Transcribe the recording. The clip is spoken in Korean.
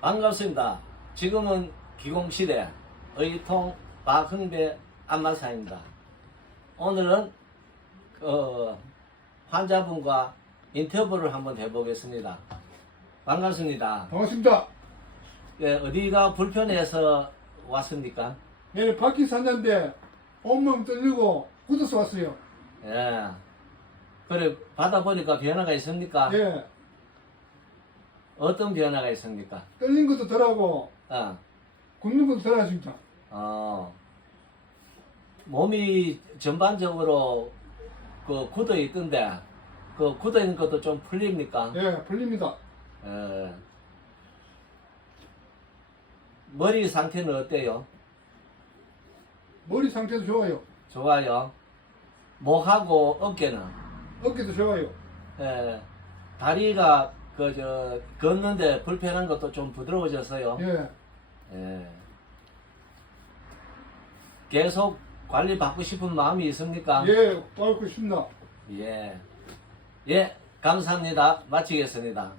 반갑습니다. 지금은 기공시대 의통 박흥배 안마사입니다. 오늘은 그 환자분과 인터뷰를 한번 해보겠습니다. 반갑습니다. 반갑습니다. 예, 어디가 불편해서 왔습니까? 예, 바퀴 산자인데 온몸 떨리고 굳어서 왔어요. 예. 그래 받아보니까 변화가 있습니까? 예, 어떤 변화가 있습니까? 떨린 것도 덜하고 어, 굶는 것도 덜하십니다. 어, 몸이 전반적으로 그 굳어 있던데 그 굳어 있는 것도 좀 풀립니까? 예, 풀립니다. 예. 머리 상태는 어때요? 머리 상태도 좋아요. 좋아요. 목하고 어깨는 어깨도 좋아요. 예. 다리가 그 저 걷는데 불편한 것도 좀 부드러워졌어요. 예, 예. 계속 관리 받고 싶은 마음이 있습니까? 예, 받고 싶습니다. 예. 예, 감사합니다. 마치겠습니다.